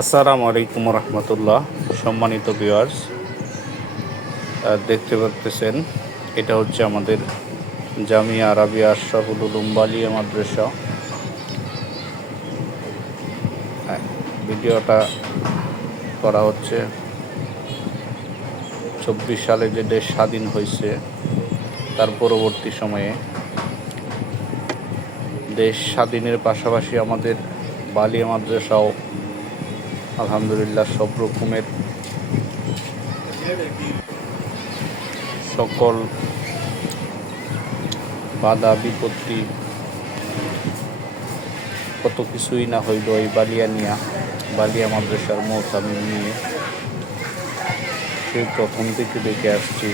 আসসালামু আলাইকুম রহমতুল্লাহ। সম্মানিত ভিউয়ার্স, দেখতে পাচ্ছেন এটা হচ্ছে আমাদের জামিয়া আরাবিয়া আশরাফুল উলুম বালিয়া মাদ্রাসা। ভিডিওটা করা হচ্ছে 24 সালে যে দেশ স্বাধীন হয়েছে তার পরবর্তী সময়ে দেশ স্বাধীনের পাশাপাশি আমাদের বালিয়া মাদ্রাসাও আলহামদুলিল্লাহ সব রকমের সকল বাধা বিপত্তি কত কিছুই না হইল এই বালিয়া মাদ্রাসার মোহতামিম নিয়ে সেই প্রথম থেকে দেখে আসছি।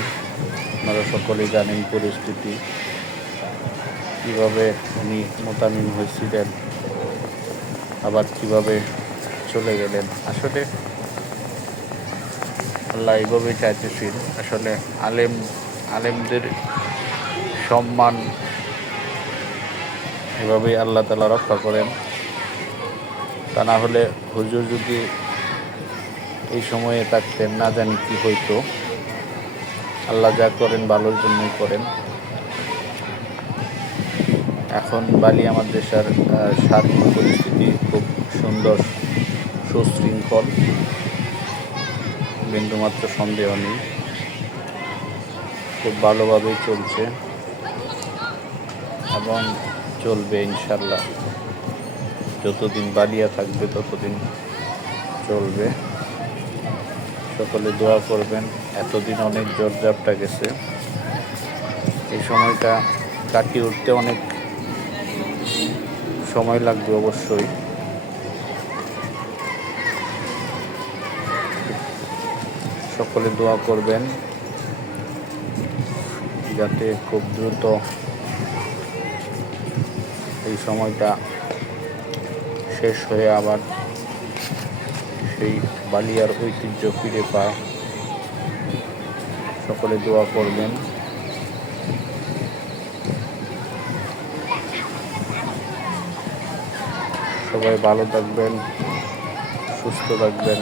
আপনারা সকলেই জানেন পরিস্থিতি কীভাবে উনি মোহতামিম হয়েছিলেন, আবার কীভাবে চলে গেলেন। আসলে আল্লাহ এইভাবেই চাইতেছেন। আসলে আলেমদের সম্মান এভাবেই আল্লাহ তাআলা রক্ষা করেন। তা না হলে হুজুর যদি এই সময়ে থাকতেন না জানি কি হইতো। আল্লাহ যা করেন ভালোর জন্যই করেন। এখন বালিয়া মাদ্রাসার সার্বিক পরিস্থিতি খুব সুন্দর, সুশৃঙ্খল, বিন্দুমাত্র সন্দেহ নেই। খুব ভালোভাবেই চলছে এবং চলবে ইনশাল্লাহ। যতদিন বালিয়া থাকবে ততদিন চলবে। সকলে দোয়া করবেন। এতদিন অনেক জোরজাপটা গেছে, এই সময়টা কাটিয়ে উঠতে অনেক সময় লাগবে অবশ্যই। সকলে দোয়া করবেন যাতে খুব দ্রুত এই সময়টা শেষ হয়ে আবার সেই বালিয়ার ঐতিহ্য ফিরে পায়। সকলে দোয়া করবেন। সবাই ভালো থাকবেন, সুস্থ থাকবেন।